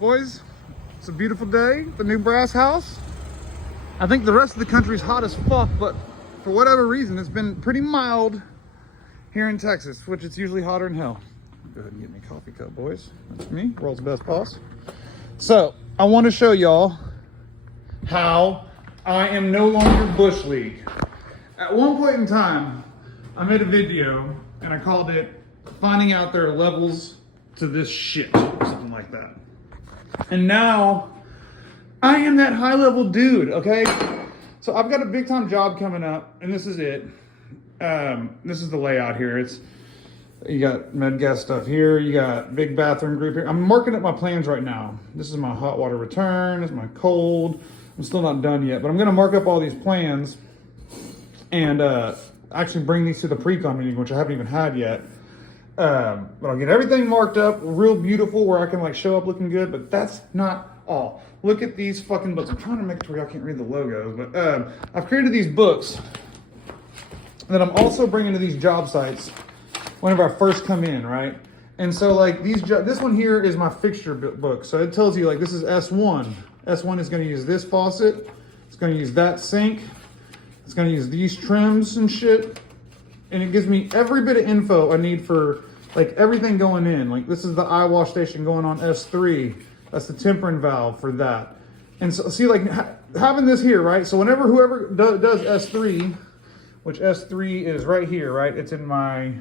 Boys, it's a beautiful day at the new brass house. I think the rest of the country's hot as fuck, but for whatever reason, it's been pretty mild here in Texas, which it's usually hotter than hell. Go ahead and get me a coffee cup, boys. That's me, world's best boss. So, I want to show y'all how I am no longer Bush League. At one point in time, I made a video and I called it Finding Out There Are Levels to This Shit, or something like that. And now, I am that high level dude, okay? So I've got a big time job coming up, and this is it. This is the layout here. You got med gas stuff here, you got big bathroom group here. I'm marking up my plans right now. This is my hot water return, this is my cold. I'm still not done yet, but I'm gonna mark up all these plans and actually bring these to the pre-con meeting, which I haven't even had yet. But I'll get everything marked up real beautiful where I can like show up looking good, but that's not all. Look at these fucking books. I'm trying to make it to where y'all can't read the logos, but I've created these books that I'm also bringing to these job sites whenever I first come in, right? And so like this one here is my fixture book. So it tells you like this is S1. S1 is gonna use this faucet. It's gonna use that sink. It's gonna use these trims and shit. And it gives me every bit of info I need for like everything going in. Like this is the eye wash station going on S3. That's the tempering valve for that. And so see like having this here, right? So whenever whoever does S3, which S3 is right here, right? It's in my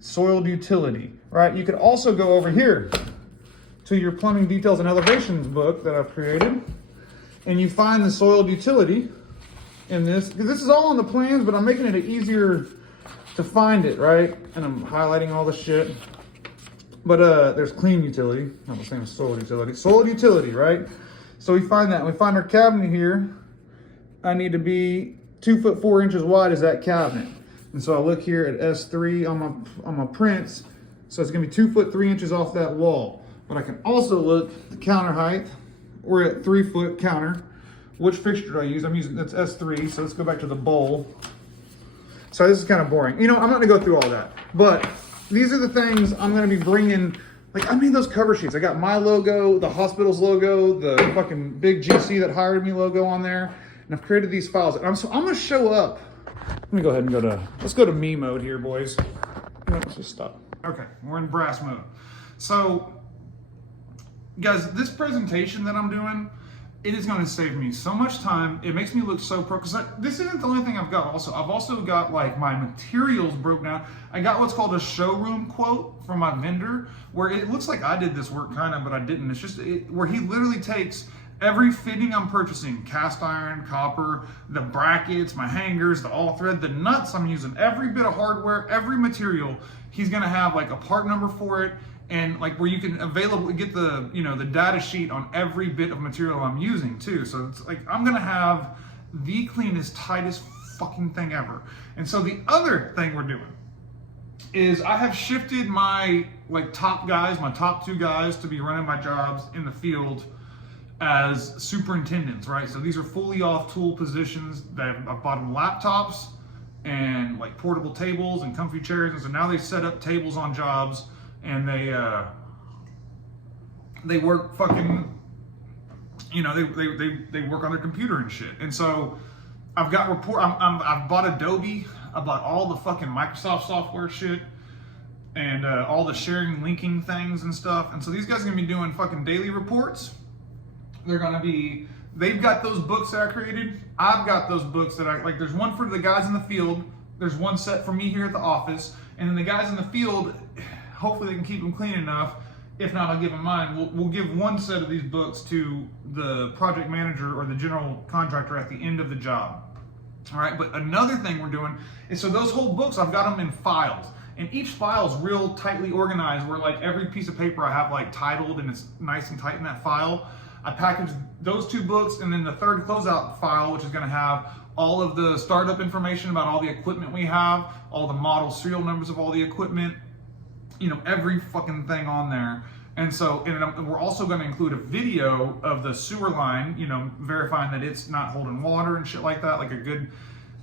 soiled utility, right? You could also go over here to your plumbing details and elevations book that I've created. And you find the soiled utility in this, because this is all on the plans, but I'm making it easier to find it, right? And I'm highlighting all the shit. But there's clean utility, not the same as soiled utility. Soiled utility, right? So we find that. We find our cabinet here. I need to be 2 foot 4 inches wide as that cabinet. And so I look here at S3 on my prints. So it's gonna be 2 foot 3 inches off that wall. But I can also look at the counter height. We're at 3 foot counter. Which fixture do I use? I'm using, that's S3, so let's go back to the bowl. So this is kind of boring. You know, I'm not gonna go through all that, but these are the things I'm gonna be bringing. Like I made those cover sheets. I got my logo, the hospital's logo, the fucking big GC that hired me logo on there. And I've created these files. And I'm gonna show up. Let me go ahead and let's go to me mode here, boys. Let's just stop. Okay, we're in brass mode. So, guys, this presentation that I'm doing, it is going to save me so much time. It makes me look so pro, because this isn't the only thing I've got. I've also got like my materials broken down. I got what's called a showroom quote from my vendor, where it looks like I did this work kind of, but I didn't. It's just where he literally takes every fitting I'm purchasing, cast iron, copper, the brackets, my hangers, the all thread, the nuts I'm using, every bit of hardware, every material. He's gonna have like a part number for it, and like where you can get the, you know, the data sheet on every bit of material I'm using too. So it's like, I'm gonna have the cleanest, tightest fucking thing ever. And so the other thing we're doing is I have shifted my like top guys, my top 2 guys to be running my jobs in the field as superintendents, right? So these are fully off tool positions that I've bought them laptops and like portable tables and comfy chairs. And so now they set up tables on jobs and they work fucking, you know, they work on their computer and shit. And so I've got I've bought Adobe, I bought all the fucking Microsoft software shit and all the sharing, linking things and stuff. And so these guys are gonna be doing fucking daily reports. They've got those books that I created. I've got those books that there's one for the guys in the field. There's one set for me here at the office. And then the guys in the field, hopefully they can keep them clean enough. If not, I'll give them mine. We'll give one set of these books to the project manager or the general contractor at the end of the job. All right, but another thing we're doing is, so those whole books, I've got them in files. And each file is real tightly organized, where like every piece of paper I have like titled and it's nice and tight in that file. I packaged those 2 books, and then the third closeout file, which is going to have all of the startup information about all the equipment we have, all the model serial numbers of all the equipment, you know, every fucking thing on there. And so, and we're also going to include a video of the sewer line, you know, verifying that it's not holding water and shit like that, like a good,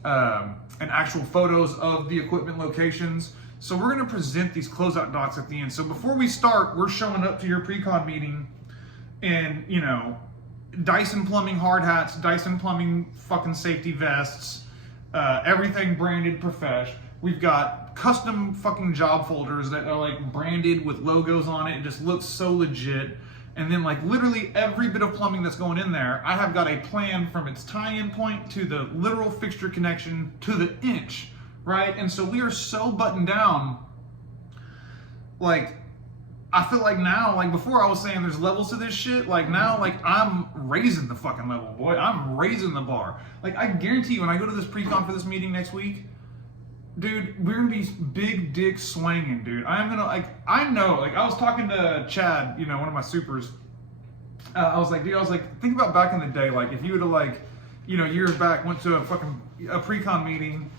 and actual photos of the equipment locations. So we're going to present these closeout docs at the end. So before we start, we're showing up to your pre-con meeting and, you know, Dyson Plumbing hard hats, Dyson Plumbing fucking safety vests, everything branded Profesh. We've got custom fucking job folders that are like branded with logos on it. It just looks so legit. And then like literally every bit of plumbing that's going in there, I have got a plan from its tie-in point to the literal fixture connection to the inch, right? And so we are so buttoned down. Like, I feel like now, like before I was saying there's levels to this shit, like now, like I'm raising the fucking level, boy. I'm raising the bar. Like I guarantee you when I go to this pre-con for this meeting next week, dude, we're gonna be big dick swinging, dude. I am gonna, like, I know, like I was talking to Chad, you know, one of my supers. I was like, dude, I was like, think about back in the day, like if you would have like, you know, years back went to a pre-con meeting,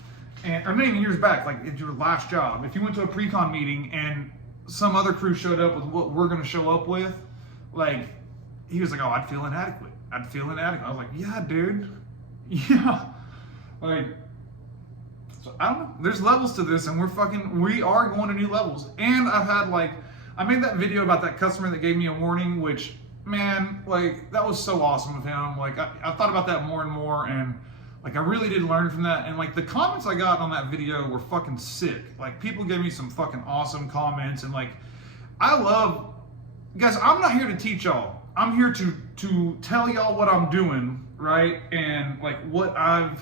and, or not even years back, like it's your last job. If you went to a pre-con meeting and some other crew showed up with what we're gonna show up with, like, he was like, oh, I'd feel inadequate. I'd feel inadequate. I was like, yeah, dude. Yeah. Like, so I don't know. There's levels to this, and we are going to new levels. And I've had, like, I made that video about that customer that gave me a warning, which, man, like, that was so awesome of him. Like, I thought about that more and more, and like, I really did learn from that, and like, the comments I got on that video were fucking sick. Like, people gave me some fucking awesome comments, and like, I love, guys, I'm not here to teach y'all. I'm here to tell y'all what I'm doing, right? And like, what I'm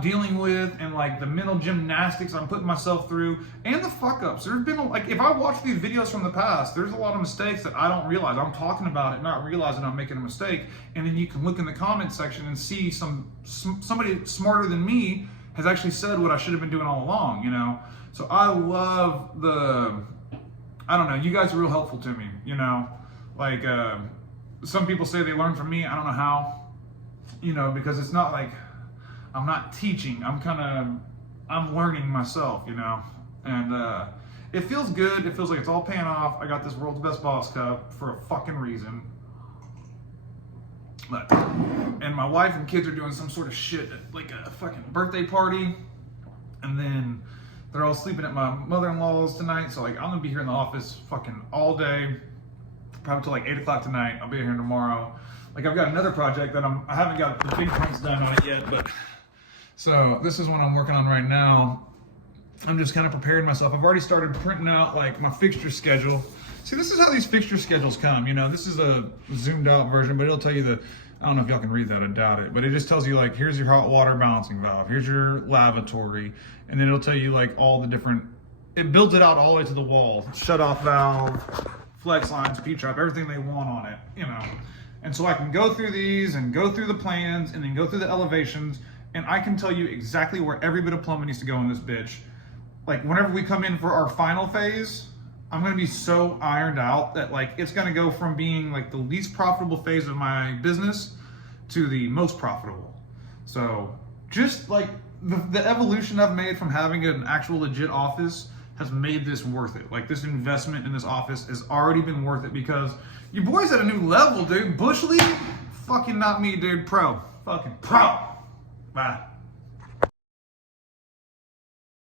dealing with, and like the mental gymnastics I'm putting myself through, and the fuck ups. There's been, like, if I watch these videos from the past, there's a lot of mistakes that I don't realize. I'm talking about it, not realizing I'm making a mistake. And then you can look in the comment section and see somebody smarter than me has actually said what I should have been doing all along, you know? So I love I don't know, you guys are real helpful to me, you know? Like, some people say they learn from me. I don't know how, you know, because it's not like, I'm not teaching, I'm learning myself, you know? And it feels good, it feels like it's all paying off. I got this World's Best Boss Cup for a fucking reason. And my wife and kids are doing some sort of shit, like a fucking birthday party. And then they're all sleeping at my mother-in-law's tonight. So like, I'm gonna be here in the office fucking all day, probably till like 8 o'clock tonight. I'll be here tomorrow. Like, I've got another project that I haven't got the big prints done on it yet, but so this is what I'm working on right now. I'm just kind of preparing myself. I've already started printing out like my fixture schedule. See, this is how these fixture schedules come. You know, this is a zoomed out version, but it'll tell you I don't know if y'all can read that, I doubt it, but it just tells you like, here's your hot water balancing valve, here's your lavatory, and then it'll tell you like all the different, it builds it out all the way to the wall. Shut off valve, flex lines, P-trap, everything they want on it, you know. And so I can go through these and go through the plans and then go through the elevations, and I can tell you exactly where every bit of plumbing needs to go in this bitch. Like, whenever we come in for our final phase, I'm gonna be so ironed out that like, it's gonna go from being like the least profitable phase of my business to the most profitable. So just like the evolution I've made from having an actual legit office has made this worth it. Like, this investment in this office has already been worth it because your boy's at a new level, dude. Bush League? Fucking not me, dude. Pro. Fucking pro. Bye.